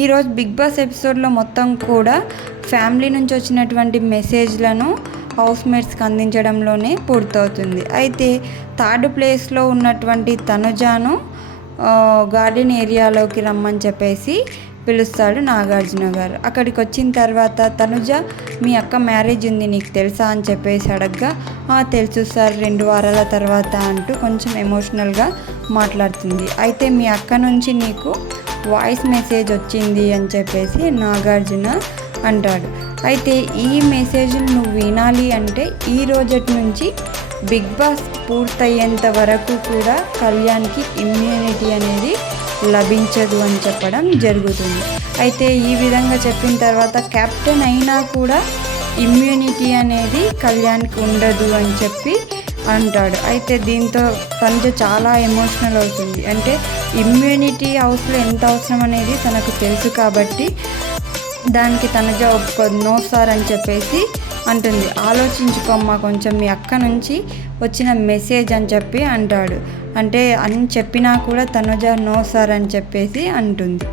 ఈరోజు big boss ఎపిసోడ్లో మొత్తం కూడా ఫ్యామిలీ నుంచి వచ్చినటువంటి మెసేజ్లను హౌస్మేట్స్కి అందించడంలోనే పూర్తవుతుంది. అయితే థర్డ్ ప్లేస్లో ఉన్నటువంటి తనుజాను గార్డెన్ ఏరియాలోకి రమ్మని చెప్పేసి పిలుస్తాడు నాగార్జున గారు. అక్కడికి వచ్చిన తర్వాత తనుజ, మీ అక్క మ్యారేజ్ ఉంది నీకు తెలుసా అని చెప్పేసి అడగ్గా, తెలుసు సార్ 2 వారాల తర్వాత అంటూ కొంచెం ఎమోషనల్గా మాట్లాడుతుంది. అయితే మీ అక్క నుంచి నీకు వాయిస్ మెసేజ్ వచ్చింది అని చెప్పేసి నాగార్జున అంటాడు. అయితే ఈ మెసేజ్ని నువ్వు వినాలి అంటే ఈ రోజటి నుంచి బిగ్ బాస్ పూర్తయ్యేంత వరకు కూడా కళ్యాణ్కి ఇమ్యూనిటీ అనేది లభించదు అని చెప్పడం జరుగుతుంది. అయితే ఈ విధంగా చెప్పిన తర్వాత కెప్టెన్ అయినా కూడా ఇమ్యూనిటీ అనేది కళ్యాణ్కి ఉండదు అని చెప్పి అంటాడు. అయితే దీంతో తనుజ చాలా ఎమోషనల్ అవుతుంది. అంటే ఇమ్యూనిటీ హౌస్లో ఎంత అవసరం అనేది తనకు తెలుసు కాబట్టి దానికి తనుజ ఒప్పుకోదు. నో సార్ అని చెప్పేసి అంటుంది. ఆలోచించుకోమ్మా కొంచెం, మీ అక్క నుంచి వచ్చిన మెసేజ్ అని చెప్పి అంటాడు. అంటే అని చెప్పినా కూడా తనుజ నో సార్ అని చెప్పేసి అంటుంది.